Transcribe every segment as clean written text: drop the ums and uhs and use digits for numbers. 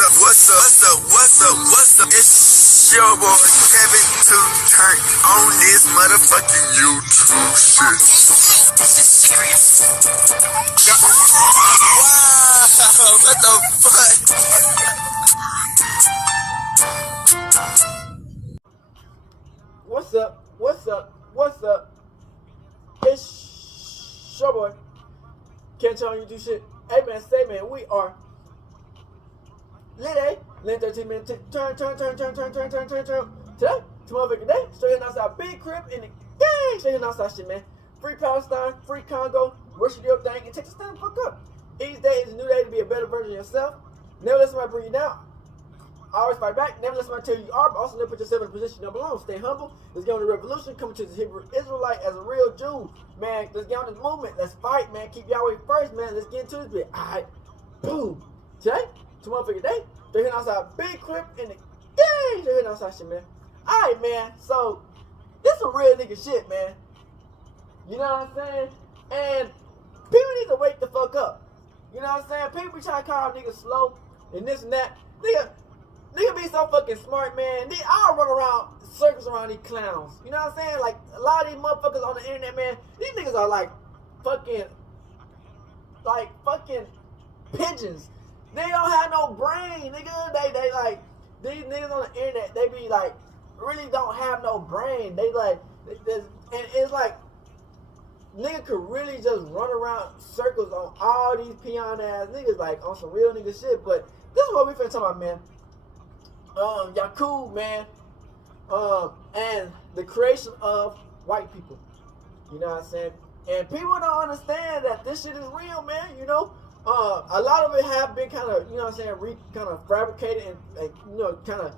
What's up? It's your boy Kevin to turn on this motherfucking YouTube shit. This is serious. Wow, what the fuck? What's up? It's your boy Kevin to turn on YouTube shit. Hey man, say man, we are Lit 13 minutes. Turn. Today, tomorrow, day. Straight in outside, big crib in the gang. Straight in outside shit, man. Free Palestine, free Congo. Worship your thing and take the stand the fuck up. Each day is a new day to be a better version of yourself. Never let somebody bring you down. Always fight back. Never let somebody tell you are, but also never put yourself in a position you don't belong. Stay humble. Let's get on the revolution. Coming to the Hebrew Israelite as a real Jew. Man, let's get on this movement. Let's fight, man. Keep Yahweh first, man. Let's get into this bit. Alright. Boom. Today, tomorrow, day. They're hitting outside, big clip in the game. They're hitting outside shit, man. Alright, man. So, this some real nigga shit, man. You know what I'm saying? And people need to wake the fuck up. You know what I'm saying? People be trying to call niggas slow and this and that. Nigga be so fucking smart, man. I'll run around circles around these clowns. You know what I'm saying? Like, a lot of these motherfuckers on the internet, man, these niggas are like fucking pigeons. They don't have no brain, nigga. They like, these niggas on the internet, they be like, really don't have no brain. They like, and it's like, nigga could really just run around circles on all these peon ass niggas, like on some real nigga shit. But this is what we finna talk about, man. Yaqub, man, and the creation of white people. You know what I'm saying? And people don't understand that this shit is real, man. You know, a lot of it have been kind of, you know what I'm saying, kind of fabricated and you know, kind of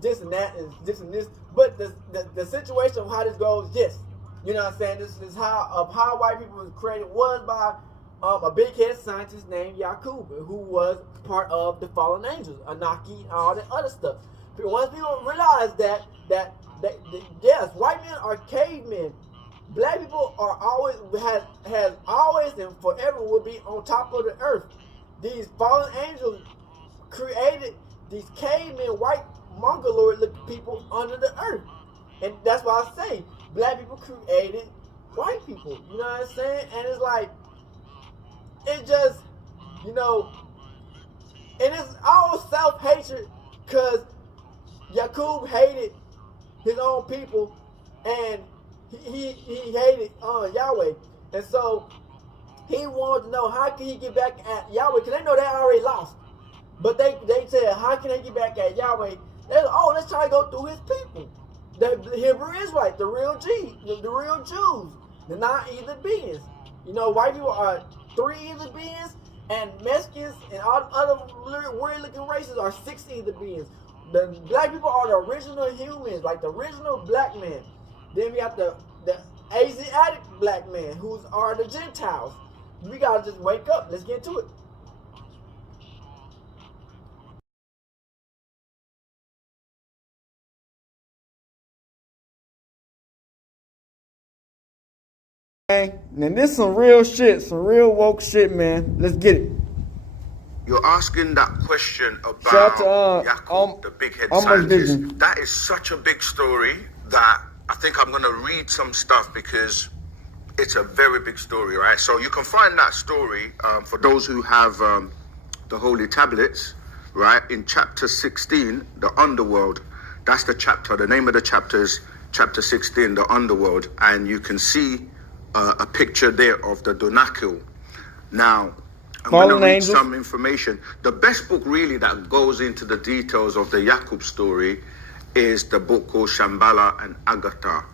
this and that and this and this. But the situation of how this goes, yes, you know what I'm saying. This is how white people was created was by a big head scientist named Yaqub, who was part of the fallen angels, Anaki, and all that other stuff. Once people realize that yes, white men are cavemen. Black people are always has always and forever will be on top of the earth. These fallen angels created these cavemen, white mongoloid looking people under the earth, and that's why I say black people created white people. You know what I'm saying? And it's like, it just, you know, and it's all self-hatred because Yaqub hated his own people and he hated Yahweh. And so he wanted to know how can he get back at Yahweh, because they know they already lost. But they said, how can they get back at Yahweh? They said, let's try to go through his people. The Hebrew Israelites, the real Jews, the 9ERTHER beings. You know, white people are 3ERTHER beings, and Mexicans and all other weird looking races are 6ERTHER beings. The black people are the original humans, like the original black man. Then we got the Asiatic black man, who are the Gentiles. We gotta just wake up. Let's get into it. Now this some real shit, some real woke shit, man. Let's get it. You're asking that question about Yaqub, the big head scientist. That is such a big story that I think I'm going to read some stuff because it's a very big story, right? So you can find that story for those who have the holy tablets, right? In chapter 16, the underworld. That's the chapter. The name of the chapter is chapter 16, the underworld. And you can see a picture there of the Donakill. Now, I'm going to read some information. The best book really that goes into the details of the Yaqub story is the book called Shambhala and Agatha,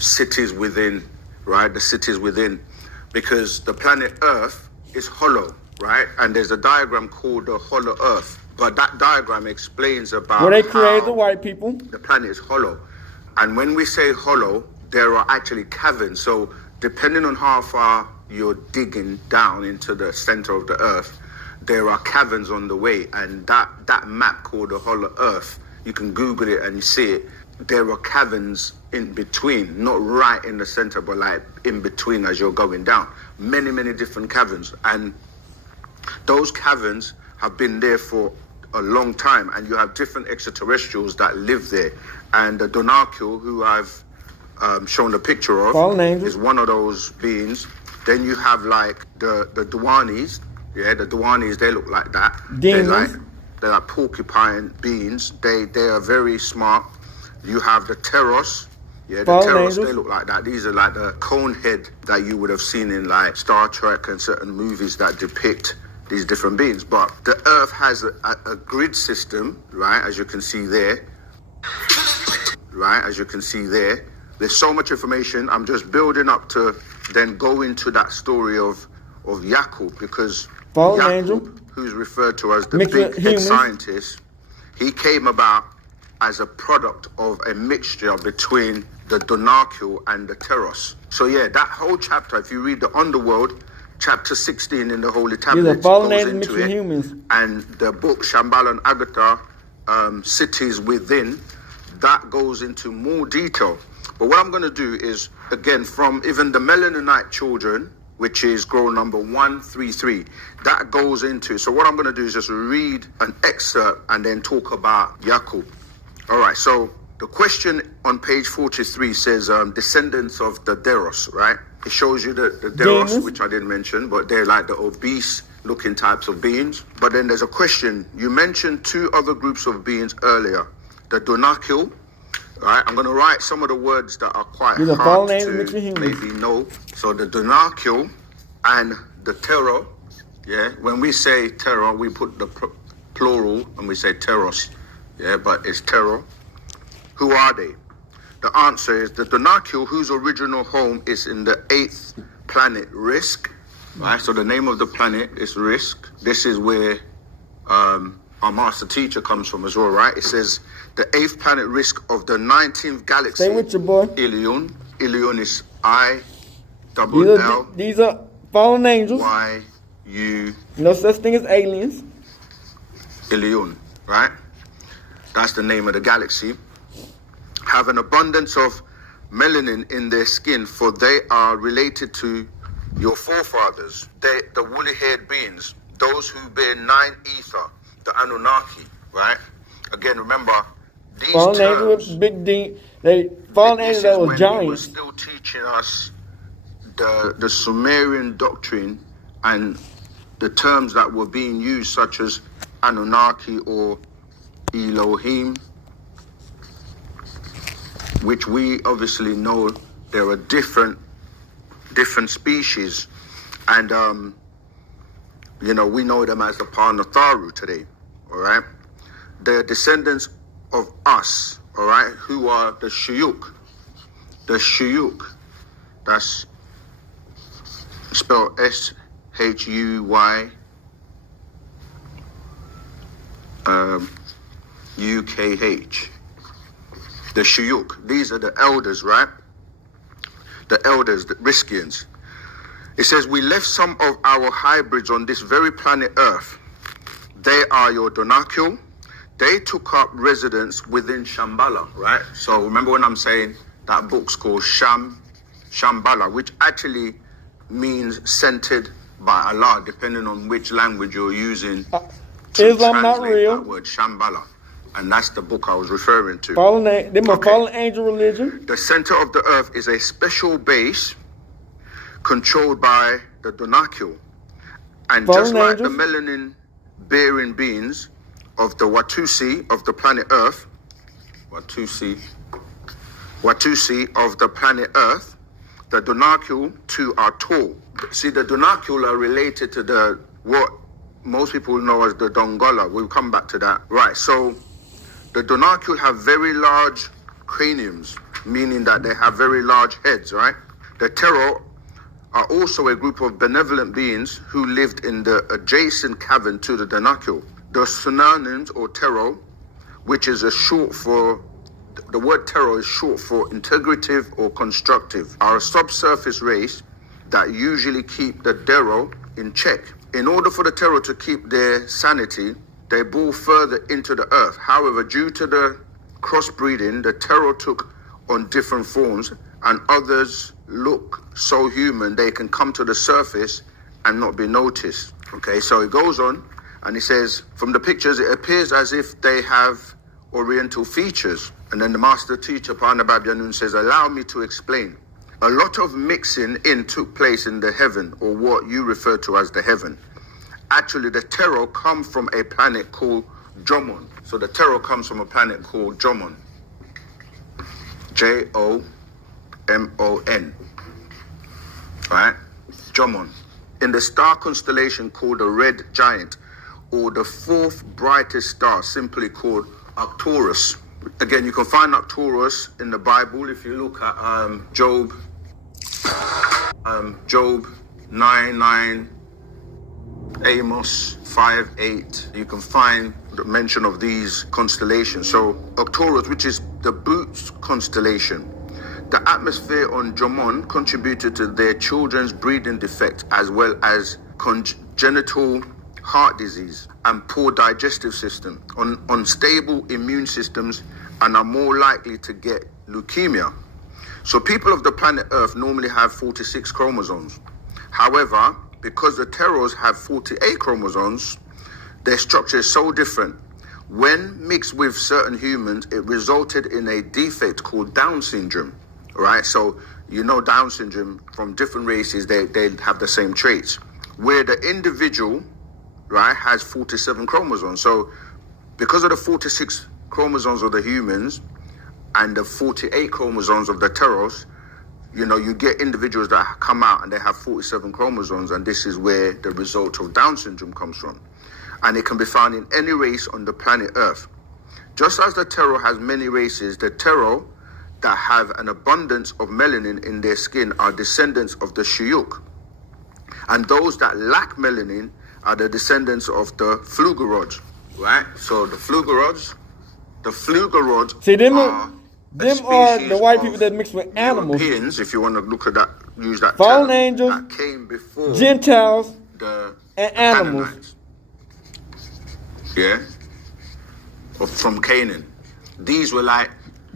Cities Within, right? The Cities Within. Because the planet Earth is hollow, right? And there's a diagram called the hollow Earth. But that diagram explains about where they created the white people. The planet is hollow. And when we say hollow, there are actually caverns. So depending on how far you're digging down into the center of the earth, there are caverns on the way. And that map called the hollow earth, you can Google it and you see it. There are caverns in between, not right in the center, but like in between as you're going down. Many, many different caverns. And those caverns have been there for a long time, and you have different extraterrestrials that live there. And the Donakil, who I've shown a picture of, is one of those beings. Then you have like the Duanis. Yeah, the Duanis, they look like that. They're like porcupine beings. They are very smart. You have the Teros. Yeah, the Teros, they look like that. These are like the cone head that you would have seen in like Star Trek and certain movies that depict these different beings. But the Earth has a grid system, right, as you can see there. Right, as you can see there. There's so much information. I'm just building up to then go into that story of Yaqub, because Yaqub, who's referred to as the big head scientist, he came about as a product of a mixture between the Donakil and the Teros. So yeah, that whole chapter, if you read the Underworld, chapter 16 in the Holy Tablets, goes into it. And the book Shambhala and Agatha, Cities Within, that goes into more detail. But what I'm going to do is, again, from even the Melaninite children, which is scroll number 133, that goes into. So what I'm going to do is just read an excerpt and then talk about Yaqub. All right, so the question on page 43 says descendants of the Deros, right? It shows you the Deros, which I didn't mention, but they're like the obese looking types of beings. But then there's a question. You mentioned two other groups of beings earlier, the Donakil. Right, I'm going to write some of the words that are quite hard to maybe know. So the Donakil and the Terror. Yeah, when we say terror, we put the plural and we say Teros. Yeah, but it's terror. Who are they? The answer is the Donakil, whose original home is in the 8th planet Risk. Right, so the name of the planet is Risk. This is where our master teacher comes from as well, right? It says the 8th planet Risk of the 19th galaxy. Stay with your boy. Ilion. Ilion is I-double-L. These are fallen angels. Y-U. No such thing as aliens. Ilion, right? That's the name of the galaxy. Have an abundance of melanin in their skin, for they are related to your forefathers, the woolly-haired beings, those who bear 9ERTHER, the Anunnaki, right? Again, remember, these fallen angels with big D. Fallen angels that were giants. He was still teaching us the Sumerian doctrine and the terms that were being used, such as Anunnaki or Elohim, which we obviously know there are different species, and we know them as the Parnatharu today. All right, they're descendants of us. All right, who are the Shuyuk. The Shuyuk, that's spelled S-H-U-Y U-K-H. The Shuyuk. These are the elders, right? The elders, the Riskians. It says, we left some of our hybrids on this very planet Earth. They are your Donakil. They took up residence within Shambhala, right? So remember when I'm saying that book's called Shambhala, which actually means centered by Allah, depending on which language you're using to Islam not translate real. that word, Shambhala. And that's the book I was referring to. Fallen angel religion. The center of the earth is a special base controlled by the Donakil. And just like the melanin-bearing beings of the Watusi of the planet Earth, Watusi of the planet Earth, the Donakil too are tall. See, the Donakil are related to what most people know as the Dongola. We'll come back to that. Right, so the Donakil have very large craniums, meaning that they have very large heads, right? The Terror are also a group of benevolent beings who lived in the adjacent cavern to the Donakil. The synonyms or Terror, which is the word Terror is short for integrative or constructive, are a subsurface race that usually keep the Dero in check. In order for the Terror to keep their sanity, they bore further into the earth. However, due to the crossbreeding, the Terror took on different forms, and others look so human they can come to the surface and not be noticed. Okay, so it goes on, And he says, from the pictures, it appears as if they have oriental features. And then the master teacher, Pana Babyanun, says, allow me to explain. A lot of mixing in took place in the heaven, or what you refer to as the heaven. Actually, the terror come from a planet called Jomon. So the terror comes from a planet called Jomon. Jomon. Right? Jomon. In the star constellation called the Red Giant, or the fourth brightest star, simply called Arcturus. Again, you can find Arcturus in the Bible if you look at Job 9:9, Amos 5:8. You can find the mention of these constellations. So Arcturus, which is the Boots constellation, the atmosphere on Jomon contributed to their children's breeding defect, as well as congenital heart disease and poor digestive system, unstable immune systems, and are more likely to get leukemia. So people of the planet Earth normally have 46 chromosomes. However, because the terrors have 48 chromosomes, their structure is so different. When mixed with certain humans, it resulted in a defect called Down syndrome, right? So you know Down syndrome from different races, they have the same traits, where the individual, right, has 47 chromosomes. So because of the 46 chromosomes of the humans and the 48 chromosomes of the terrors, you know, you get individuals that come out and they have 47 chromosomes, and this is where the result of Down syndrome comes from. And it can be found in any race on the planet Earth. Just as the terror has many races, the terror that have an abundance of melanin in their skin are descendants of the Shuyuk. And those that lack melanin are the descendants of the Flugerods, right? So the Flugerods see, them are the white people that mix with animals. Europeans, if you want to look at that, use that fallen term, angels, that came before Gentiles, and animals. Canaanites. Yeah, from Canaan. These were like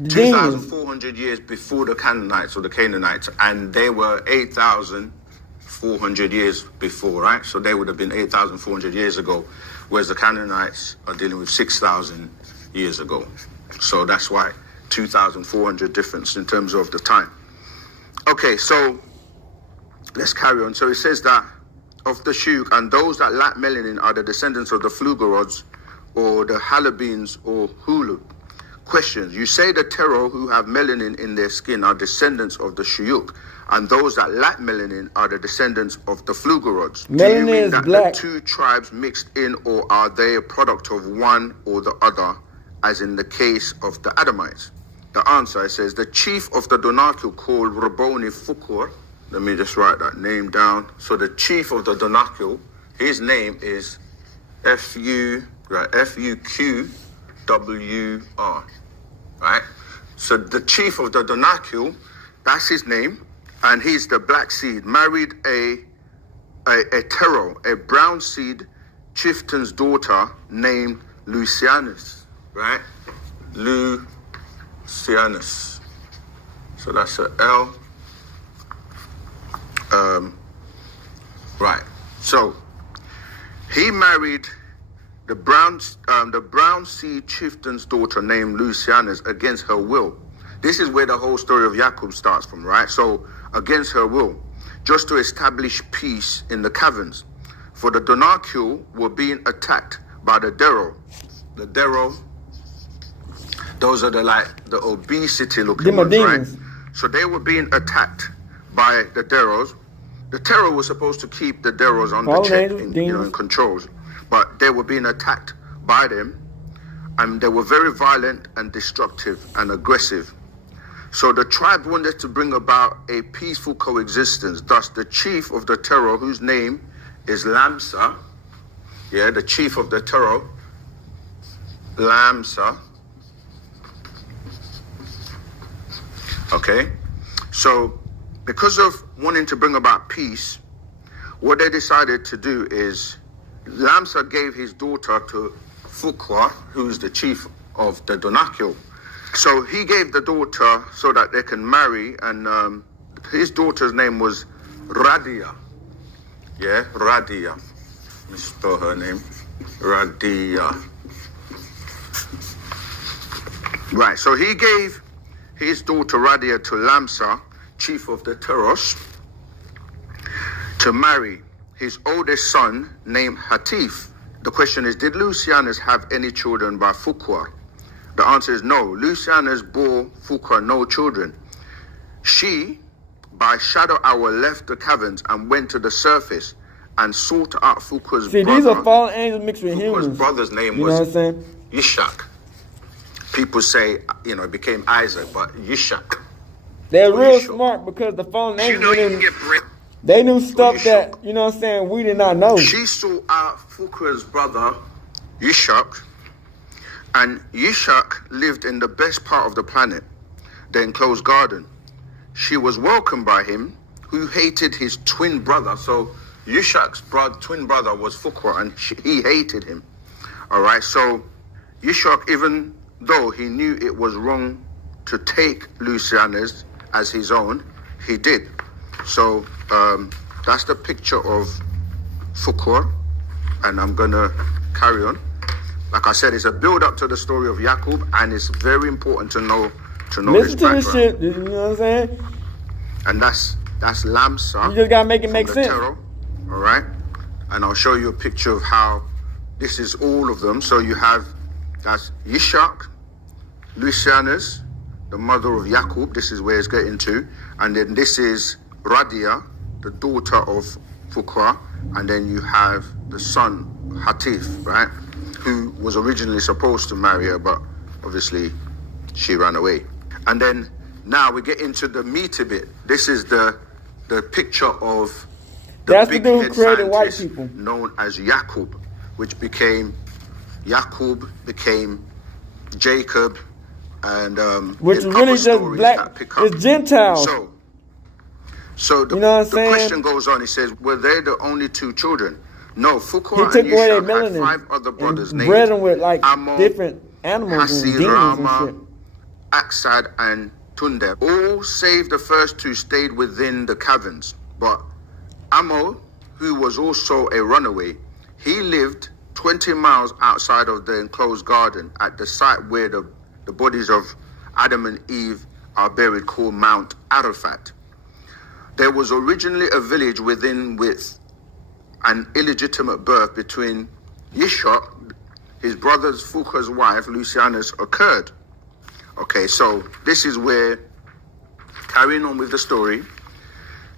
2,400 years before the Canaanites or the Canaanites, and they were 8,400 years before, right? So they would have been 8,400 years ago, whereas the Canaanites are dealing with 6,000 years ago. So that's why 2,400 difference in terms of the time. Okay, so let's carry on. So it says that of the Shuyuk, and those that lack melanin are the descendants of the Flugerods or the Halabines or Hulu. Questions. You say the terror who have melanin in their skin are descendants of the Shuyuk, and those that lack melanin are the descendants of the Flugerods. Melanin Do you mean is that black. the two tribes mixed in, or are they a product of one or the other, as in the case of the Adamites? The answer, it says, the chief of the Donakil called Rabboni Fukur. Let me just write that name down. So the chief of the Donakil, his name is F-U-Q-W-R, right? So the chief of the Donakil, that's his name, and he's the black seed, married a Terrell, a brown seed chieftain's daughter named Lucianus, right? Lucianus. So that's a L. Right. So he married the brown seed chieftain's daughter named Lucianus against her will. This is where the whole story of Yaqub starts from, right? So against her will, just to establish peace in the caverns. For the Donakil were being attacked by the Dero. The Dero, those are the obesity looking ones, right? So they were being attacked by the Deros. The terror was supposed to keep the Deros under check, in controls, but they were being attacked by them, and they were very violent and destructive and aggressive. So the tribe wanted to bring about a peaceful coexistence. Thus, the chief of the terror, whose name is Lamsa, the chief of the terror, Lamsa. Okay, so because of wanting to bring about peace, what they decided to do is Lamsa gave his daughter to Fuqua, who's the chief of the Donakil. So he gave the daughter so that they can marry, and his daughter's name was Radia. Radia. Let me spell her name. Radia. Right, so he gave his daughter Radia to Lamsa, chief of the Teros, to marry his oldest son named Hatif. The question is, did Lucianus have any children by Fuqua? The answer is no. Lucianus bore Fuqua no children. She, by shadow hour, left the caverns and went to the surface and sought out Fuqua's brother. See, these are fallen angels mixed with Fuqua's humans. brother's name you was know what I'm saying? Yishak. People say, it became Isaac, but Yishak. They're real smart because the fallen angels, they knew stuff that, you know what I'm saying, we did not know. She sought out Fuqua's brother, Yishak, and Yishak lived in the best part of the planet, the enclosed garden. She was welcomed by him, who hated his twin brother. So Yishak's twin brother was Fuqua, and he hated him. All right, so Yishak, even though he knew it was wrong to take Lucianus as his own, he did. So that's the picture of Fuqua, and I'm gonna carry on. Like I said, it's a build-up to the story of Yaqub, and it's very important to know Listen to this shit, you know what I'm saying? And that's Lamsa. You just gotta make it make sense. All right, and I'll show you a picture of how this is all of them. So you have that's Yishak, Lucianus, the mother of Yaqub. This is where it's getting to, and then this is Radia, the daughter of Fuqua, and then you have the son Hatif, right, who was originally supposed to marry her, but obviously she ran away. And then now we get into the meaty bit. This is the picture of the big head scientist known as Yaqub, which became Yaqub, became Jacob, and which is really just black. It's Gentiles. So the question goes on. He says, were they the only two children? No, Fuqua and Yishak had 5 other brothers named bred them with like Amo, different animals and demons and shit. Aksad and Tundeb. All save the first 2 stayed within the caverns. But Amo, who was also a runaway, he lived 20 miles outside of the enclosed garden at the site where the bodies of Adam and Eve are buried, called Mount Arafat. There was originally a village within with an illegitimate birth between Yishak, his brother's Fuqua's wife, Lucianus, occurred. Okay, so this is where, carrying on with the story,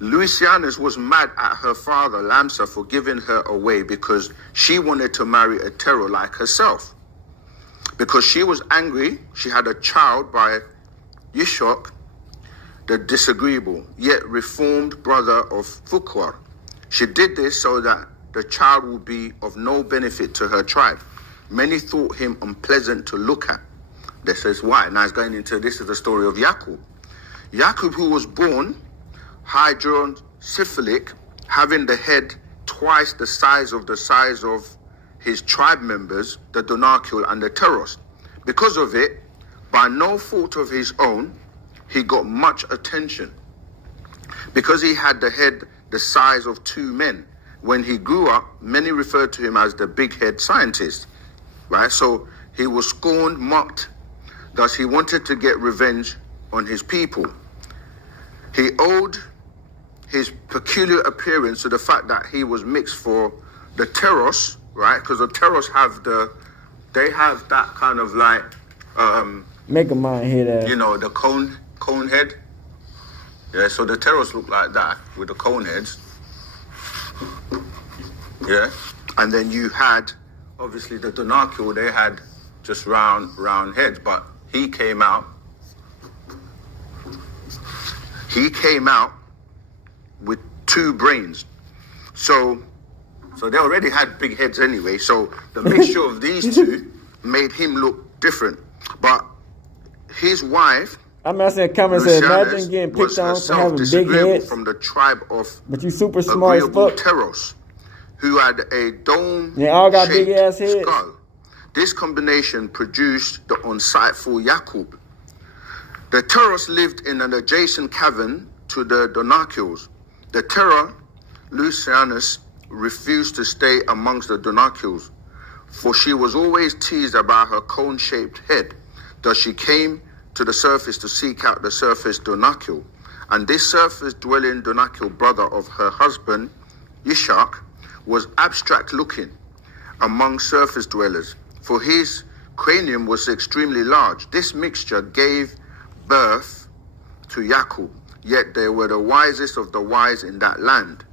Lucianus was mad at her father, Lamsa, for giving her away because she wanted to marry a terror like herself. Because she was angry, she had a child by Yishak, the disagreeable, yet reformed brother of Fuqua. She did this so that the child would be of no benefit to her tribe. Many thought him unpleasant to look at. This is why. Now it's going into, this is the story of Yaqub. Yaqub, who was born hydrocephalic, having the head twice the size of his tribe members, the Donacule and the Teros. Because of it, by no fault of his own, he got much attention. Because he had the head the size of 2 men. When he grew up, many referred to him as the big head scientist, right? So he was scorned, mocked. Thus he wanted to get revenge on his people. He owed his peculiar appearance to the fact that he was mixed for the Teros, right? Because the Teros have that kind of like make a mind hear that. You know, the cone head. Yeah, so the Teros look like that with the cone heads. Yeah. And then you had obviously the Donacule, they had just round heads, but he came out with 2 brains. So they already had big heads anyway. So the mixture of these 2 made him look different. But his wife, I'm not saying comment said, imagine getting picked on for having big heads from the tribe of but you super smart as fuck. Teros, who had a dome all got big ass heads. Skull. This combination produced the unsightful Yaqub. The Teros lived in an adjacent cavern to the Donacules. The terror, Lucianus, refused to stay amongst the Donacules, for she was always teased about her cone-shaped head. Thus she came to the surface to seek out the surface Donakil. And this surface-dwelling Donakil, brother of her husband, Yishak, was abstract-looking among surface dwellers, for his cranium was extremely large. This mixture gave birth to Yaqub, yet they were the wisest of the wise in that land.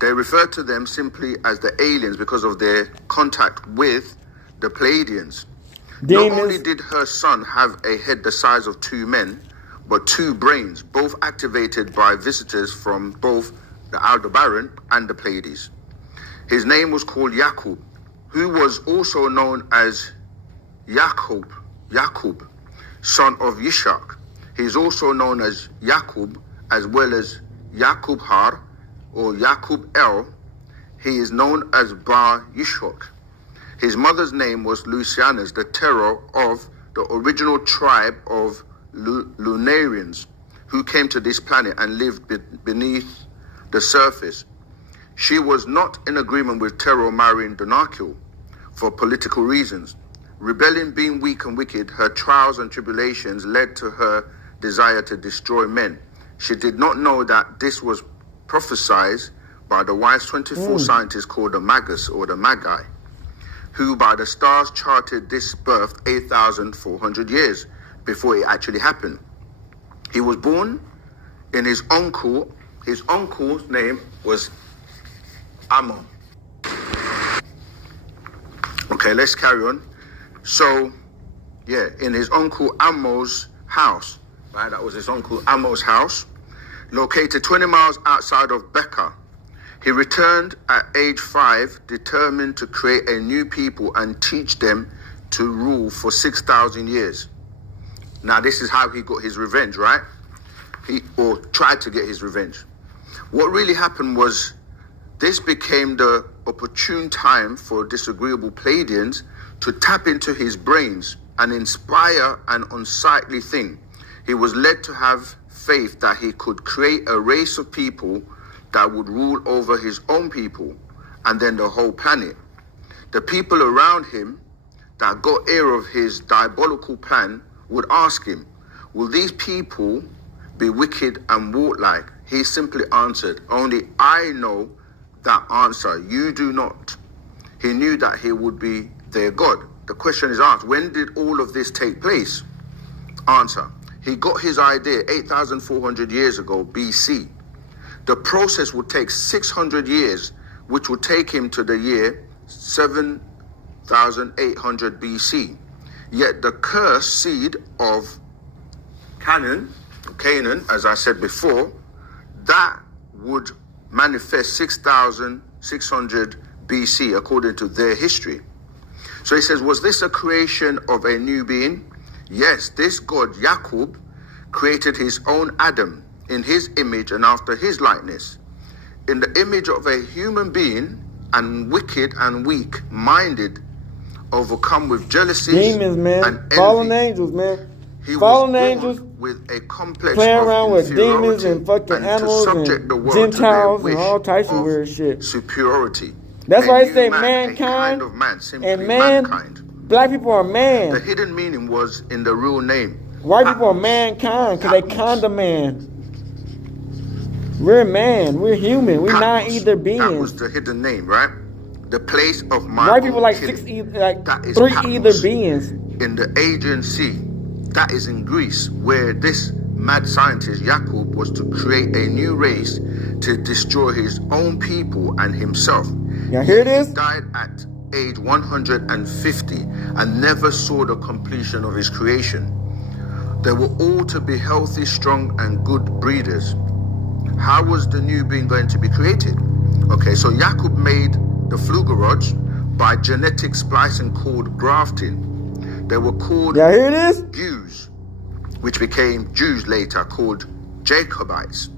They referred to them simply as the aliens because of their contact with the Pleiadians. Not only did her son have a head the size of 2 men, but 2 brains, both activated by visitors from both the Aldebaran and the Pleiades. His name was called Yaqub, who was also known as Yaqub, son of Yishak. He is also known as Yaqub, as well as Yaqub Har or Yaqub El. He is known as Bar Yishak. His mother's name was Lucianus, the terror of the original tribe of Lunarians, who came to this planet and lived beneath the surface. She was not in agreement with Terror marrying Donakil for political reasons. Rebellion being weak and wicked, her trials and tribulations led to her desire to destroy men. She did not know that this was prophesied by the wise 24 scientists called the Magus or the Magi, who by the stars charted this birth 8,400 years before it actually happened. He was born in his uncle's name was Ammon. Okay, let's carry on. So, yeah, in his uncle Ammon's house, right? That was his uncle Ammon's house, located 20 miles outside of Becca. He returned at age 5, determined to create a new people and teach them to rule for 6,000 years. Now, this is how he got his revenge, right? Or tried to get his revenge. What really happened was this became the opportune time for disagreeable Pleiadians to tap into his brains and inspire an unsightly thing. He was led to have faith that he could create a race of people that would rule over his own people and then the whole planet. The people around him that got ear of his diabolical plan would ask him, will these people be wicked and warlike? He simply answered, only I know that answer, you do not. He knew that he would be their God. The question is asked, when did all of this take place? Answer, he got his idea 8,400 years ago, BC. The process would take 600 years, which would take him to the year 7,800 BC. Yet the cursed seed of Canaan, as I said before, that would manifest 6,600 BC according to their history. So he says, was this a creation of a new being? Yes, this God, Yaqub, created his own Adam in his image and after his likeness. In the image of a human being, and wicked and weak-minded, overcome with jealousy, demons, man, and envy. Fallen angels, man. He Fallen was angels with a complex playing of around with demons and fucking animals and Gentiles and all types of weird shit. Superiority. That's why they say mankind, mankind of man, and man. mankind. Black people are man. The hidden meaning was in the real name. White people are mankind because they kind of man. We're man. We're human. We're not either beings. That was the hidden name, right? The place of my white people like killing. 6 like That is 3 Patmos. either beings. In the Aegean Sea, that is in Greece, where this mad scientist Yaqub was to create a new race to destroy his own people and himself. Y'all hear this? He died at age 150 and never saw the completion of his creation. They were all to be healthy, strong, and good breeders. How was the new being going to be created? Okay, so Yaqub made the Flugerods by genetic splicing called grafting. They were called Y'all hear this? Jews, which became Jews later, called Jacobites,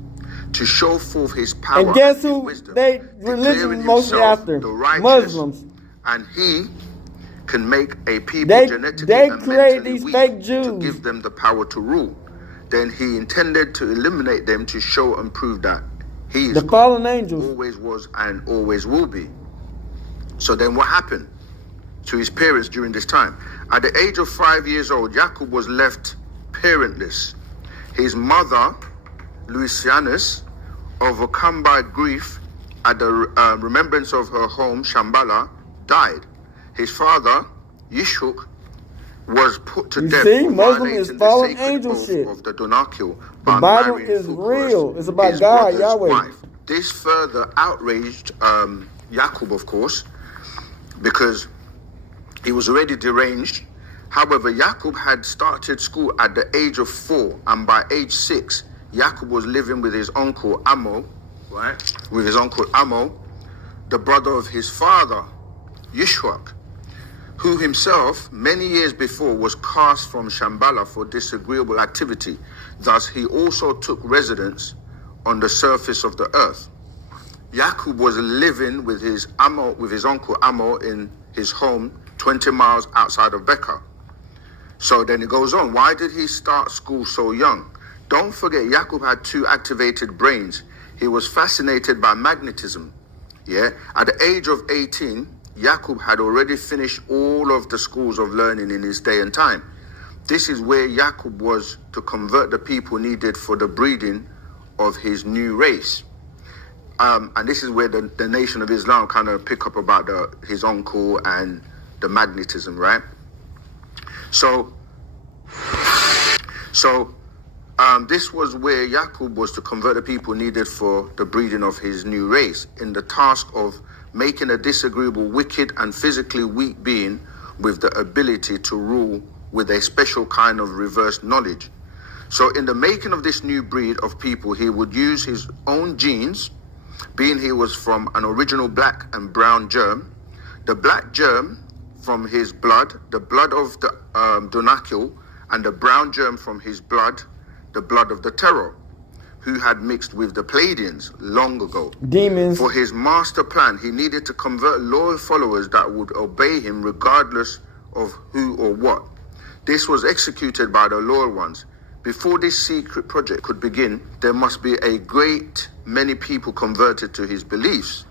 to show forth his power And guess who wisdom, they religion declaring mostly himself after? the righteous, Muslims. and he can make a people They genetically and create mentally these weak fake to Jews. give them the power to rule. Then he intended to eliminate them to show and prove that he is The God, fallen angels. always was and always will be. So then what happened? to his parents during this time. At the age of 5 years old, Yaqub was left parentless. His mother, Louisianus, overcome by grief at the remembrance of her home, Shambhala, died. His father, Yishuk, was put to death for violating the sacred oath of the Donakil by Bible is real. It's about God, Yahweh. Wife. This further outraged Yaqub, of course, because he was already deranged. However, Yaqub had started school at the age of 4, and by age 6, Yaqub was living with his uncle Ammo, right? With his uncle Ammo, the brother of his father, Yishwak, who himself, many years before, was cast from Shambhala for disagreeable activity. Thus, he also took residence on the surface of the earth. Yaqub was living with his uncle Ammo in his home 20 miles outside of Becca. So then it goes on. Why did he start school so young? Don't forget, Yaqub had 2 activated brains. He was fascinated by magnetism. Yeah. At the age of 18, Yaqub had already finished all of the schools of learning in his day and time. This is where Yaqub was to convert the people needed for the breeding of his new race. And this is where the Nation of Islam kind of pick up about his uncle and the magnetism, right? So this was where Yaqub was to convert the people needed for the breeding of his new race, in the task of making a disagreeable, wicked, and physically weak being with the ability to rule with a special kind of reversed knowledge. So in the making of this new breed of people, he would use his own genes, being he was from an original black and brown germ, the black germ from his blood, the blood of the Donakil, and the brown germ from his blood, the blood of the Terror, who had mixed with the Pleiadians long ago. Demons. For his master plan, he needed to convert loyal followers that would obey him regardless of who or what. This was executed by the loyal ones. Before this secret project could begin, there must be a great many people converted to his beliefs.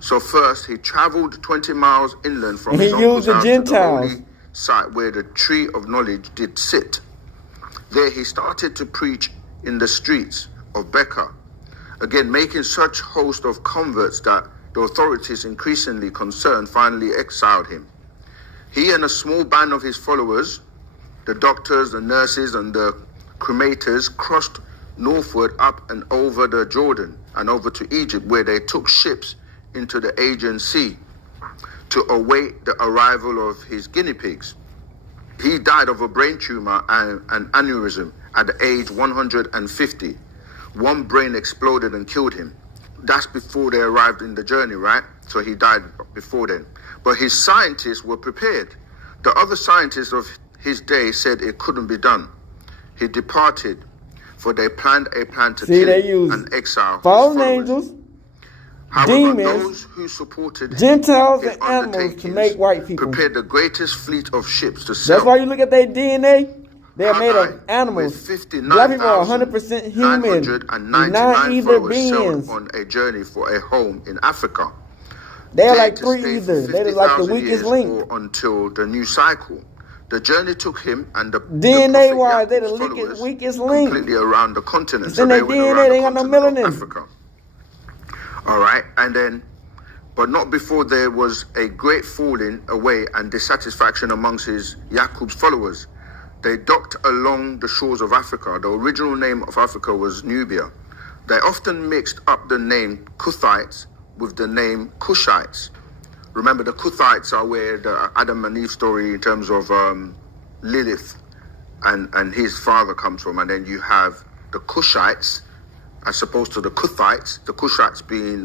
So first, he traveled 20 miles inland from his uncle's house to the holy site where the tree of knowledge did sit. There he started to preach in the streets of Becca, again making such host of converts that the authorities, increasingly concerned, finally exiled him. He and a small band of his followers, the doctors, the nurses, and the cremators, crossed northward up and over the Jordan and over to Egypt, where they took ships into the Aegean Sea to await the arrival of his guinea pigs. He died of a brain tumor and an aneurysm at the age 150. One brain exploded and killed him. That's before they arrived in the journey, right? So he died before then. But his scientists were prepared. The other scientists of his day said it couldn't be done. He departed, for they planned a plan to kill him and exile fallen angels, however, demons, those who supported Gentiles, and animals to make white people. Prepared the greatest fleet of ships to sail. That's why you look at their DNA. They are made of animals. Black people are 100% human. 9ERTHER beings. On a journey for a home in Africa. They are like 3ERTHER. They're like the weakest link. Until the new cycle. The journey took him and the DNA wise, they're the weakest link. Completely around the continent. It's in their DNA, they ain't got no melanin. Africa. All right, and then, but not before there was a great falling away and dissatisfaction amongst his Yaqub's followers. They docked along the shores of Africa. The original name of Africa was Nubia. They often mixed up the name Kuthites with the name Cushites. Remember, the Kuthites are where the Adam and Eve story in terms of Lilith and his father comes from. And then you have the Cushites as opposed to the Kuthites being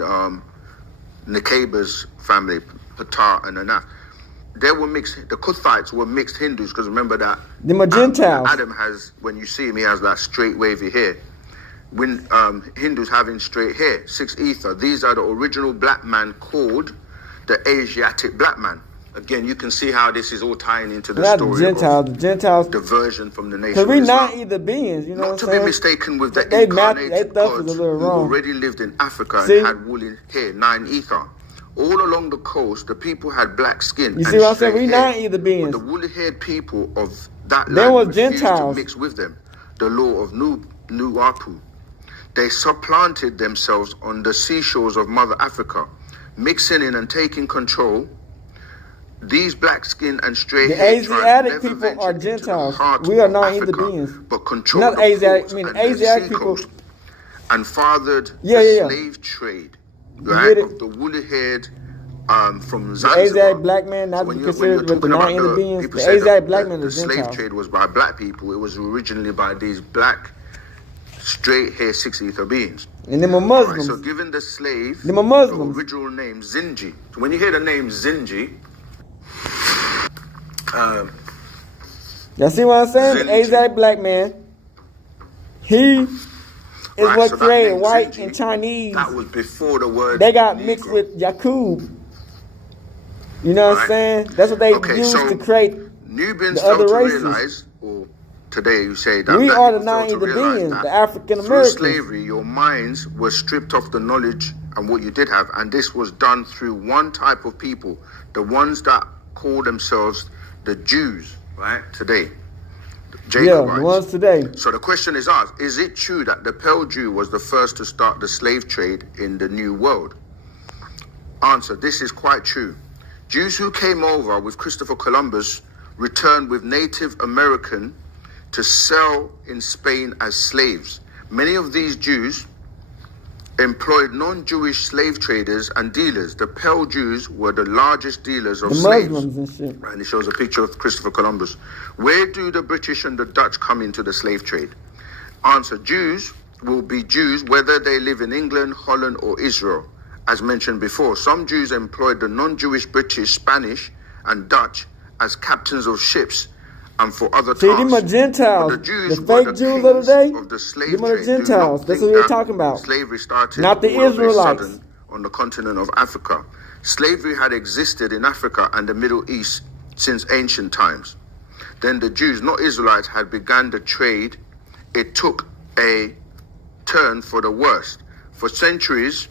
Nekabe's family, Ptah and Anath. They were mixed. The Kuthites were mixed Hindus, because remember that them are Gentiles. Adam has, when you see him, he has that straight wavy hair. When Hindus having straight hair, 9ERTHER. These are the original black man called the Asiatic black man. Again, you can see how this is all tying into the story Gentiles, of the Gentiles diversion from the nation. Because we're not either beings, you know. Not what to I'm be saying? mistaken with the incarnated gods who already lived in Africa and had woolly hair, 9ERTHER. all along the coast, the people had black skin. You see what I'm saying? We not either beings. The woolly-haired people of that there land was refused Gentiles to mix with them. The law of 9ERTHER. They supplanted themselves on the seashores of Mother Africa, mixing in and taking control. These black skin and straight hair Asiatic people are Gentiles. We are not either beings. But controlled not Asiatic. I mean, Asiatic people. And fathered the slave trade, right? Of the woolly-haired from Zanzibar. The Asiatic black man, not to be considered with the non-inner beings. The Asiatic black man is Gentiles. The slave trade was by black people. It was originally by these black, straight hair 6 ether beings. And them are Muslims. Right, so given the slave, them are Muslims. The original name Zinji. So when you hear the name Zinji, y'all see what I'm saying? Zinji. The Asiatic black man, he is what created white Zinji, and Chinese. That was before the word. They got Negro. mixed with Yaqub. You know what I'm saying? That's what they used to create Nubians the other races. Realize, or today you say that we are the 9ERTHER beings, the African Americans. Through slavery, your minds were stripped of the knowledge and what you did have, and this was done through one type of people, the ones that call themselves the Jews, right? Today. Yeah, the ones today. So the question is asked, is it true that the Pearl Jew was the first to start the slave trade in the New World? Answer, this is quite true. Jews who came over with Christopher Columbus returned with Native American to sell in Spain as slaves. Many of these Jews employed non-Jewish slave traders and dealers. The Pearl Jews were the largest dealers of slaves. Muslims and shit. And it shows a picture of Christopher Columbus. Where do the British and the Dutch come into the slave trade? Answer, Jews will be Jews whether they live in England, Holland or Israel. As mentioned before, some Jews employed the non-Jewish British, Spanish and Dutch as captains of ships and for other tasks. See, them are Gentiles. The fake Jews of the day, them are the Gentiles. That's what we're talking about. Slavery started not the Israelites on the continent of Africa. Slavery had existed in Africa and the Middle East since ancient times. Then the Jews, not Israelites, had begun the trade. It took a turn for the worst. For centuries,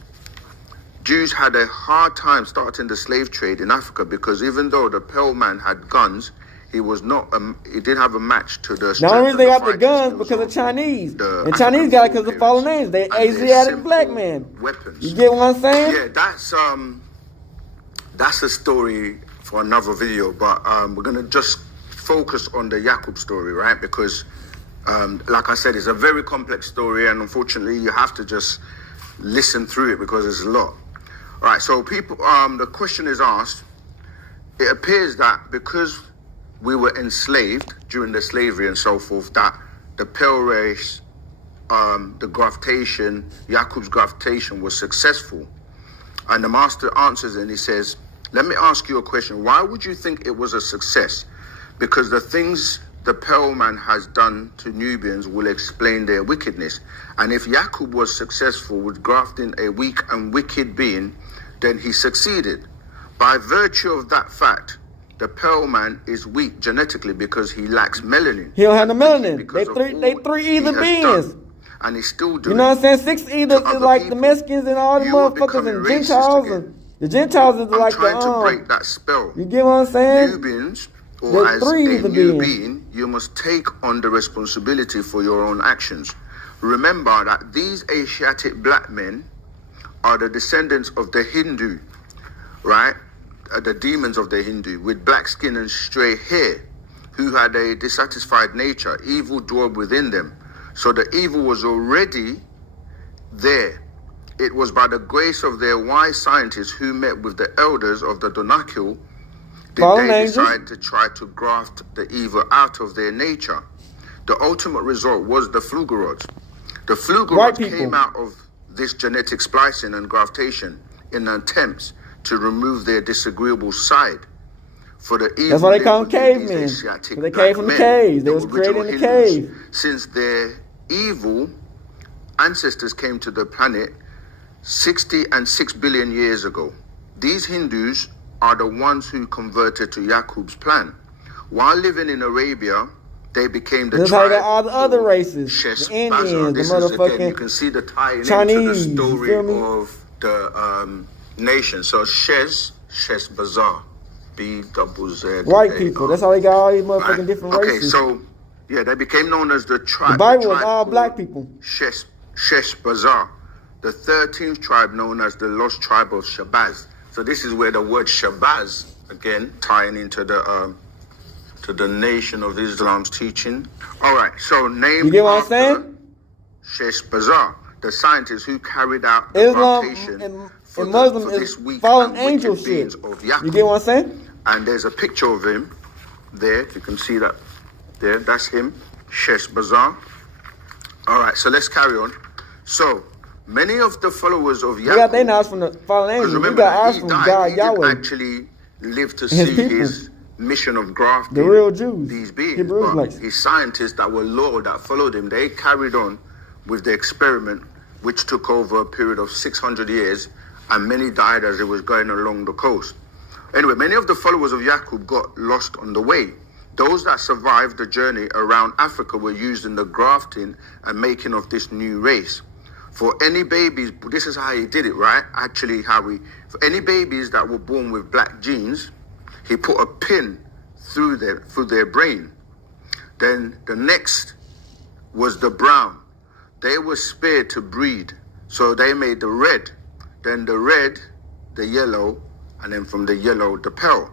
Jews had a hard time starting the slave trade in Africa because even though the Pearl man had guns, he was not. He didn't have a match to the. The only reason they got the guns because of Chinese, and Chinese got it because of the fallen names. They Asiatic black men. Weapons. You get what I'm saying? Yeah, that's a story for another video. But we're gonna just focus on the Yaqub story, right? Because, like I said, it's a very complex story, and unfortunately, you have to just listen through it because there's a lot. All right. So people, the question is asked. It appears that because we were enslaved during the slavery and so forth, that the Pearl race, the graftation, Yaqub's graftation was successful. And the master answers and he says, let me ask you a question. Why would you think it was a success? Because the things the Pearl man has done to Nubians will explain their wickedness. And if Yaqub was successful with grafting a weak and wicked being, then he succeeded. By virtue of that fact, the Pearl man is weak genetically because he lacks melanin. He don't have no melanin. They three either beings. And he's still doing. You know what I'm saying? 6 either is like the Mexicans and all the motherfuckers and Gentiles. And the Gentiles is like the trying to break that spell. You get what I'm saying? Nubians, or as a new being, you must take on the responsibility for your own actions. Remember that these Asiatic black men are the descendants of the Hindu, right? The demons of the Hindu with black skin and straight hair, who had a dissatisfied nature. Evil dwelled within them. So the evil was already there. It was by the grace of their wise scientists who met with the elders of the Donakil did they decide to try to graft the evil out of their nature. The ultimate result was the Flugerods. The Flugerods came out of this genetic splicing and graftation in attempts to remove their disagreeable side. For the evil, that's why they call them cavemen. They came from the caves. They was created in the cave. Since their evil ancestors came to the planet 60 and 6 billion years ago. These Hindus are the ones who converted to Yaqub's plan. While living in Arabia, they became the tribe. All the other races, the Indians, the motherfucking you can see the tie Chinese, into the story of nation. So Shez Bazaar, B-double-Z. White people. That's how they got all these motherfucking different races. Okay, so yeah, they became known as the tribe. The Bible was all black people. Shesh Bazaar. The 13th tribe known as the lost tribe of Shabazz. So this is where the word Shabazz, again, tying into the to the Nation of Islam's teaching. All right, so named you get what I'm saying? Shesh Bazaar, the scientist who carried out the Islam rotation and for Muslim this is week fallen and angel wicked shit. beings of Yaqub. You get what I'm saying? And there's a picture of him there. You can see that there. That's him, Shesh Bazaar. All right, so let's carry on. So many of the followers of Yaqub. We got their knowledge from the fallen angels. We got ours from God Yahweh. He didn't actually live to see his mission of grafting. The real Jews. These beings. Hebrew But Israelites. his scientists that were loyal, that followed him, they carried on with the experiment, which took over a period of 600 years, and many died as it was going along the coast. Anyway, many of the followers of Yaqub got lost on the way. Those that survived the journey around Africa were used in the grafting and making of this new race. For any babies, this is how he did it, right? Actually, for any babies that were born with black genes, he put a pin through their brain. Then the next was the brown. They were spared to breed, so they made the red. Then the red, the yellow, and then from the yellow, the pale.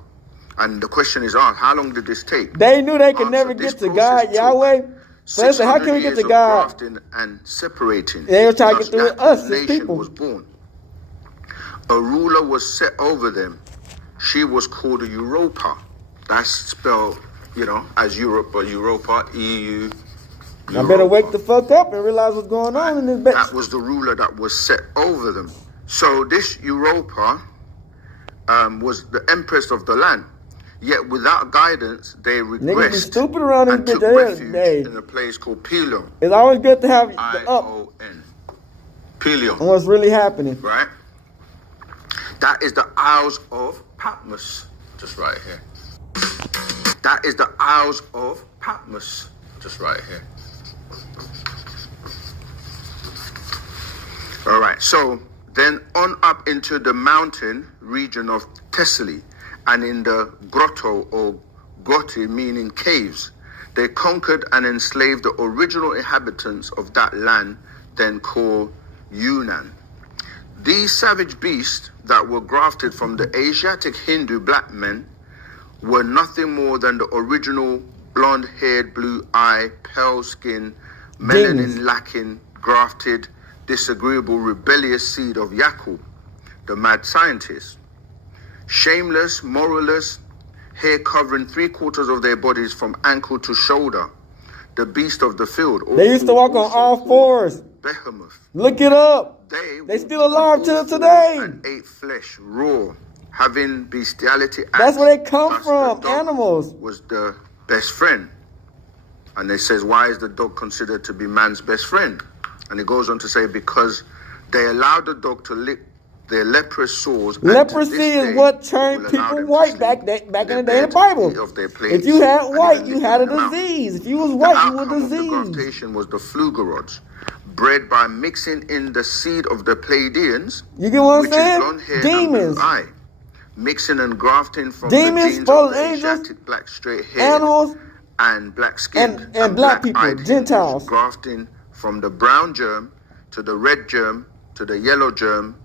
And the question is asked, how long did this take? They knew they could never get to God Yahweh. So they said, how can we get to God? And separating. They were trying to get through us as people. Was born. A ruler was set over them. She was called a Europa. That's spelled, as Europe, or Europa, EU. I better wake the fuck up and realize what's going on in this bitch. That was the ruler that was set over them. So this Europa was the empress of the land. Yet without guidance, they regressed stupid around and took refuge in a place called Pelion. It's always good to have the up. I-O-N. Pelion. On what's really happening. Right? That is the Isles of Patmos. Just right here. That is the Isles of Patmos. Just right here. All right, so then on up into the mountain region of Thessaly, and in the grotto or grotti, meaning caves, they conquered and enslaved the original inhabitants of that land, then called Yunnan. These savage beasts that were grafted from the Asiatic Hindu black men were nothing more than the original blonde-haired, blue-eyed, pale-skinned, melanin-lacking, grafted, disagreeable, rebellious seed of Yaqub, the mad scientist. Shameless, moralless, hair covering 3/4 of their bodies from ankle to shoulder. The beast of the field. They used to walk on all fours. Behemoth. Look it up. They still alive till today. And ate flesh raw, having bestiality. That's where they come from. Animals. Was the best friend. And it says, why is the dog considered to be man's best friend? And it goes on to say, because they allowed the dog to lick their leprous sores. Leprosy is what turned people white back in the day in the Bible. If you had white, you had a disease. If you was white, you were diseased. The graftation was the flugerods, bred by mixing in the seed of the Pleiadians. You get what I'm saying? Blonde hair demons. And mixing and grafting from demons, the genes fallen of the angels, Asiatic black straight hair, animals, and black skin, and black people, Gentiles. Grafting from the brown germ to the red germ to the yellow germ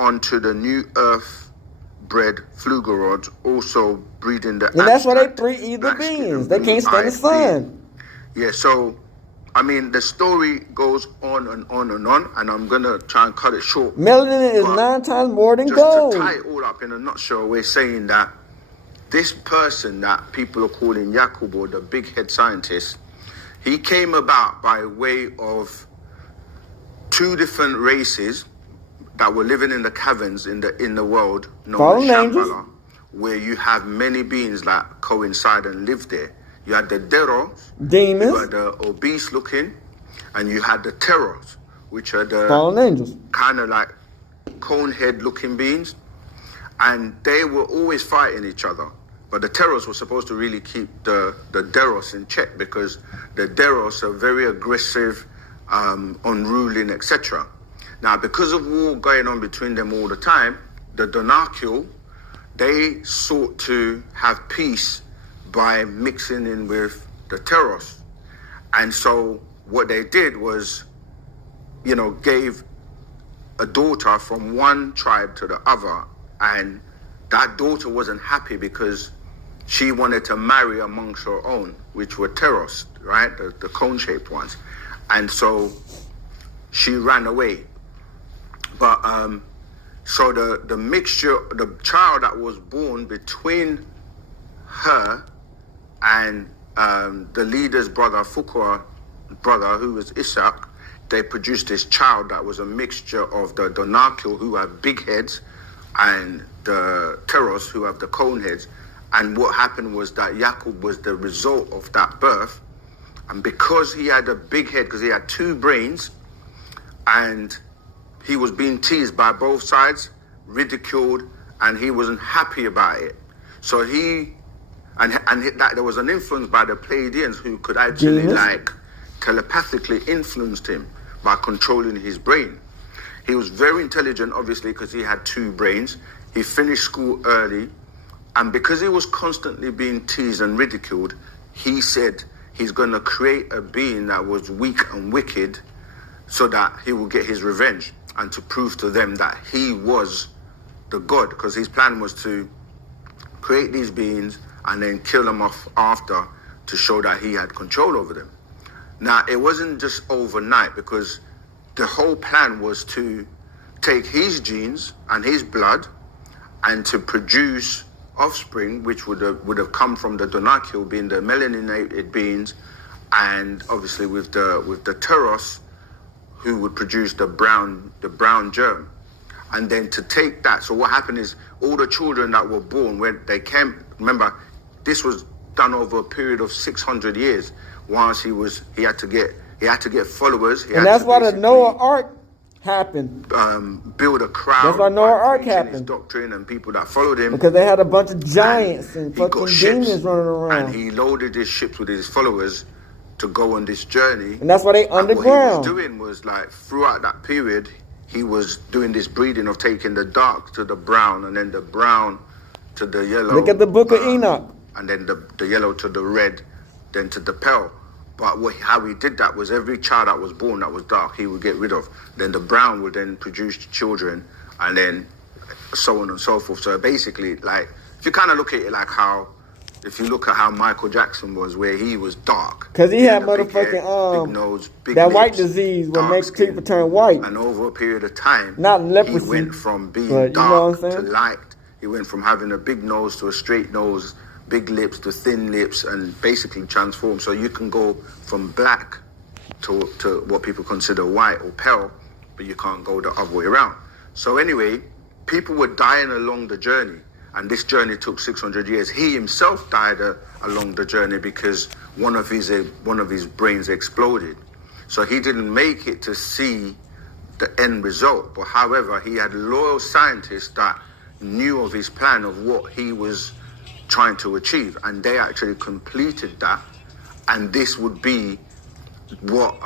onto the new earth bred flugerods, also breeding the. And that's why they three either beings. They can't stand the sun. Yeah, so I mean the story goes on and on and on, and I'm gonna try and cut it short. Melanin is 9 times more than gold. Just to tie it all up in a nutshell, we're saying that this person that people are calling Yaqub, or the big head scientist, he came about by way of 2 different races that were living in the caverns in the world known as Shambhala, where you have many beings that coincide and live there. You had the Deros, demons, you had the obese looking, and you had the Terrors, which are the fallen angels, kind of like cone head looking beings, and they were always fighting each other. But the Terrors were supposed to really keep the Deros in check, because the Deros are very aggressive, unruly, etc. Now, because of war going on between them all the time, the Donakil, they sought to have peace by mixing in with the Teros. And so what they did was, gave a daughter from one tribe to the other, and that daughter wasn't happy because she wanted to marry amongst her own, which were Teros, right? The cone-shaped ones. And so she ran away. But so the mixture, the child that was born between her and the leader's brother, Fuqua brother, who was Ishaq, they produced this child that was a mixture of the Donakil, who have big heads, and the Teros, who have the cone heads. And what happened was that Yaqub was the result of that birth. And because he had a big head, because he had two brains, and he was being teased by both sides, ridiculed, and he wasn't happy about it. So that there was an influence by the Pleiadians who could actually telepathically influenced him by controlling his brain. He was very intelligent, obviously, because he had two brains. He finished school early, and because he was constantly being teased and ridiculed, he said he's going to create a being that was weak and wicked so that he will get his revenge and to prove to them that he was the god, because his plan was to create these beings and then kill them off after to show that he had control over them. Now, it wasn't just overnight, because the whole plan was to take his genes and his blood and to produce offspring, which would have come from the Donakil, being the melaninated beings, and obviously with the Teros, who would produce the brown germ. And then to take that, so what happened is all the children that were born, when they came, remember, this was done over a period of 600 years. Once he had to get followers. And that's why the Noah Ark happened. Build a crowd. That's why Noah Ark happened. His doctrine and people that followed him. Because they had a bunch of giants and fucking demons running around. And he loaded his ships with his followers to go on this journey. And that's why they underground. What he was doing was, like, throughout that period, he was doing this breeding of taking the dark to the brown, and then the brown to the yellow. Look at the book of Enoch. And then the yellow to the red, then to the pale. But how he did that was every child that was born that was dark, he would get rid of. Then the brown would then produce children, and then so on and so forth. So basically, like, if you kind of look at it like if you look at how Michael Jackson was, where he was dark. Because he had motherfucking, big nose, big that lips, white disease what makes people turn white. And over a period of time, not leprosy, he went from being dark to light. He went from having a big nose to a straight nose, big lips to thin lips, and basically transformed. So you can go from black to what people consider white or pale, but you can't go the other way around. So anyway, people were dying along the journey, and this journey took 600 years. He himself died along the journey because one of his brains exploded. So he didn't make it to see the end result. But however, he had loyal scientists that knew of his plan of what he was trying to achieve, and they actually completed that. And this would be what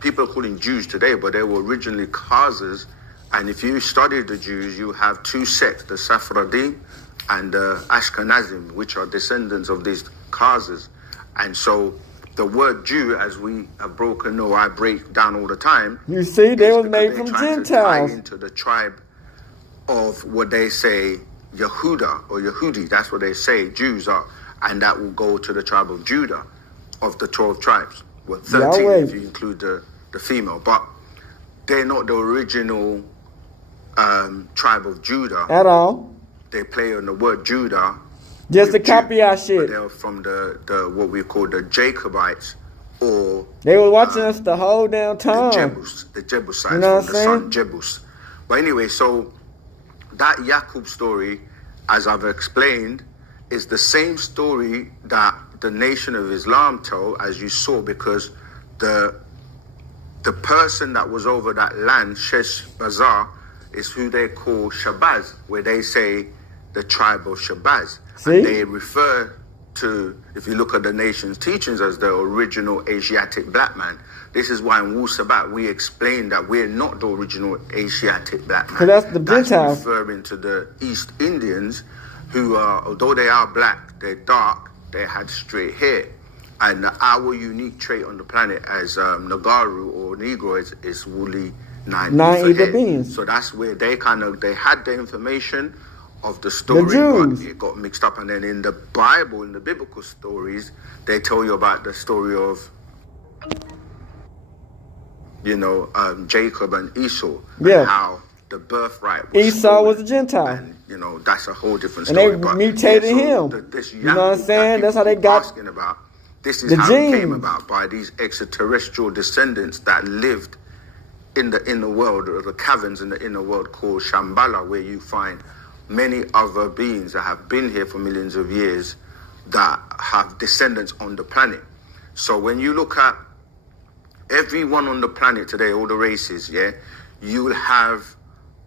people are calling Jews today, but they were originally Khazars. And if you study the Jews, you have two sects, the Sephardim and the Ashkenazim, which are descendants of these Khazars. And so the word Jew, as we have broken, or I break down all the time, you see, they were made from Gentiles. Into the tribe of what they say Yehuda or Yehudi, that's what they say Jews are, and that will go to the tribe of Judah, of the 12 tribes. Well, 13 if you include the female, but they're not the original tribe of Judah at all. They play on the word Judah just to copy our shit. They're from the what we call the Jacobites, or they were watching us the whole damn time. The Jebusites, you know, from the son Jebus. But anyway, so that Yaqub story, as I've explained, is the same story that the Nation of Islam told, as you saw, because the person that was over that land, Shesh Bazar, is who they call Shabazz, where they say the tribe of Shabazz. See? And they refer to, if you look at the nation's teachings, as the original Asiatic black man. This is why in Wu Sabat we explain that we're not the original Asiatic black man. That's the Gentiles. That's referring to the East Indians, who are, although they are black, they're dark, they had straight hair. And our unique trait on the planet as Nagaru or Negro is woolly 9ERTHER beings. So that's where they had the information of the story, but it got mixed up. And then in the Bible, in the biblical stories, they tell you about the story of, Jacob and Esau, and how the birthright was Esau stolen. was a Gentile. And, that's a whole different story. And they mutated him. You know what I'm saying? That's how they got asking about. This is how it came about, by these extraterrestrial descendants that lived in the inner world, or the caverns in the inner world called Shambhala, where you find many other beings that have been here for millions of years that have descendants on the planet. So when you look at everyone on the planet today, all the races, you will have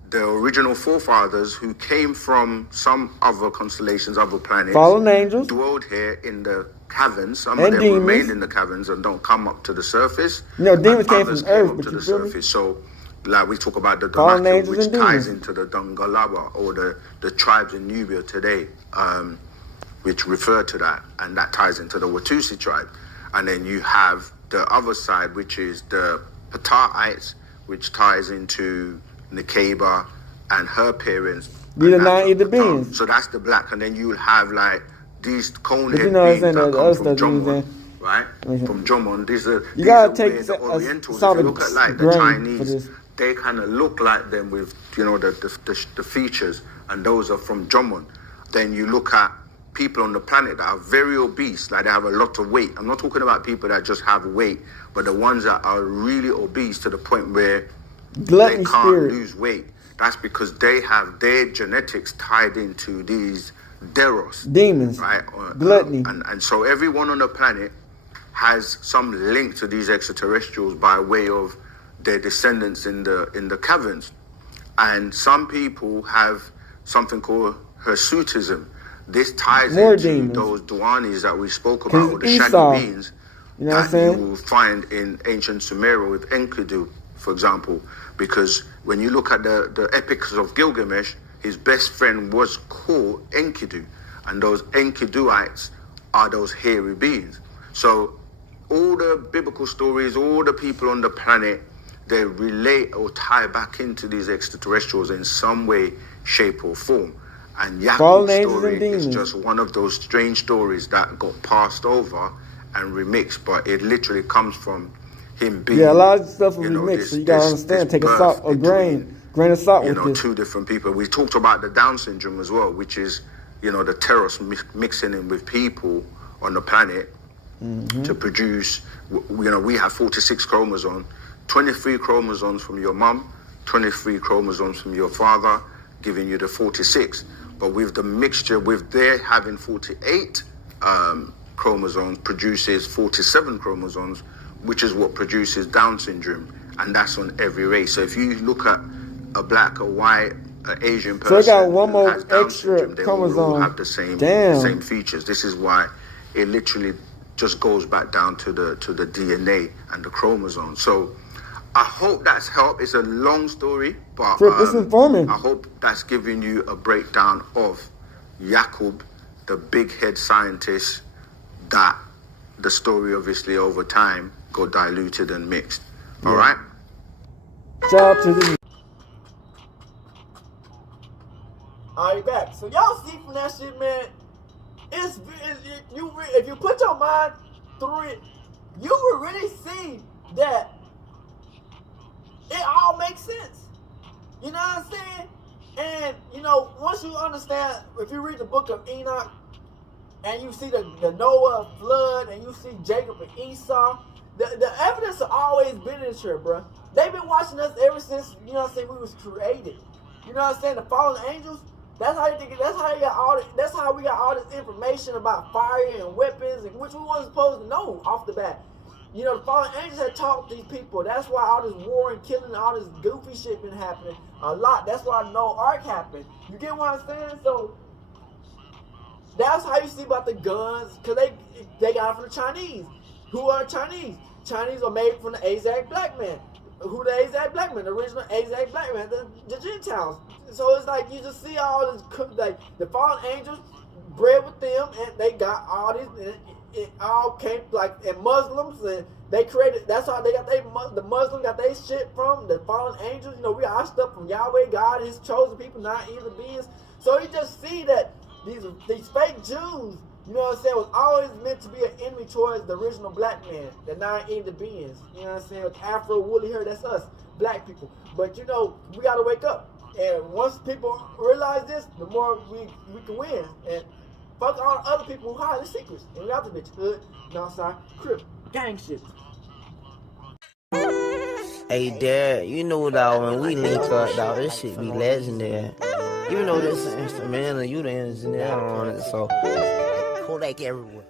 the original forefathers who came from some other constellations, other planets, fallen angels, dwelled here in the caverns. Some of them remained in the caverns and don't come up to the surface. Demons came from Earth, but to the surface. So, like we talk about the Damaki, which ties into the Dungalawa, or the tribes in Nubia today, which refer to that, and that ties into the Watusi tribe. And then you have the other side, which is the Pataites, which ties into Nekeba and her parents. These are 9ERTHER beings. So that's the black. And then you'll have like these cone-head beings that come from Jomon, right? From Jomon. These are the Orientals. If you look at like the Chinese, they kind of look like them with, the features, and those are from Jomon. Then you look at people on the planet that are very obese, like they have a lot of weight. I'm not talking about people that just have weight, but the ones that are really obese to the point where they can't lose weight. That's because they have their genetics tied into these Deros, demons, right? Gluttony. And so everyone on the planet has some link to these extraterrestrials by way of their descendants in the caverns. And some people have something called hirsutism. This ties into those Duanis that we spoke about, or the shaggy beings that you will find in ancient Sumeria with Enkidu, for example. Because when you look at the epics of Gilgamesh, his best friend was called Enkidu. And those Enkiduites are those hairy beings. So all the biblical stories, all the people on the planet, they relate or tie back into these extraterrestrials in some way, shape or form. And Yaqub's story is just one of those strange stories that got passed over and remixed, but it literally comes from him being, a lot of stuff will be mixed, so you gotta understand, take a grain of salt with this. Two different people. We talked about the Down syndrome as well, which is, the terrors mixing in with people on the planet to produce, we have 46 chromosomes, 23 chromosomes from your mum, 23 chromosomes from your father, giving you the 46. But with the mixture, with their having 48 chromosomes, produces 47 chromosomes, which is what produces Down syndrome. And that's on every race. So if you look at a black, a white, an Asian person, so I got one more extra syndrome, they chromosome. all have the same features. This is why it literally just goes back down to the DNA and the chromosomes. So I hope that's helped. It's a long story, but it's informing. I hope that's giving you a breakdown of Yaqub, the big head scientist, that the story obviously over time got diluted and mixed. All right? Shout out to the... Alright, back. So y'all see from that shit, man, if you put your mind through it, you will really see that it all makes sense. You know what I'm saying? And, once you understand, if you read the book of Enoch, and you see the Noah flood, and you see Jacob and Esau, the evidence has always been in here, bro. They've been watching us ever since, we was created. You know what I'm saying? The fallen angels, that's how we got all this information about fire and weapons, and which we wasn't supposed to know off the bat. The fallen angels had taught these people. That's why all this war and killing and all this goofy shit been happening a lot. That's why no ark happened. You get what I'm saying? So That's how you see about the guns, because they got it from the Chinese. Who are Chinese? Chinese are made from the Aztec black man. Who the Aztec black man? The original Aztec black man, the Gentiles. So it's like you just see all this, like the fallen angels bred with them, and they got all these. It all came like and Muslims, and they created. That's how they got the Muslim got their shit from the fallen angels. You know, we got our stuff from Yahweh, God, His chosen people, 9ERTHER beings. So you just see that these fake Jews, you know what I'm saying, was always meant to be an enemy towards the original black man, the 9ERTHER beings. You know what I'm saying, with Afro, woolly hair, that's us, black people. But you know, we gotta wake up, and once people realize this, the more we can win. And fuck all the other people who hide the secrets. And we got the bitch hood, Northside, Crip, gang shit. Hey, Dad, you know, dog, when we link up, dog, this shit be legendary. Even though this is instrumental, you the engineer on it, so Kodak everywhere.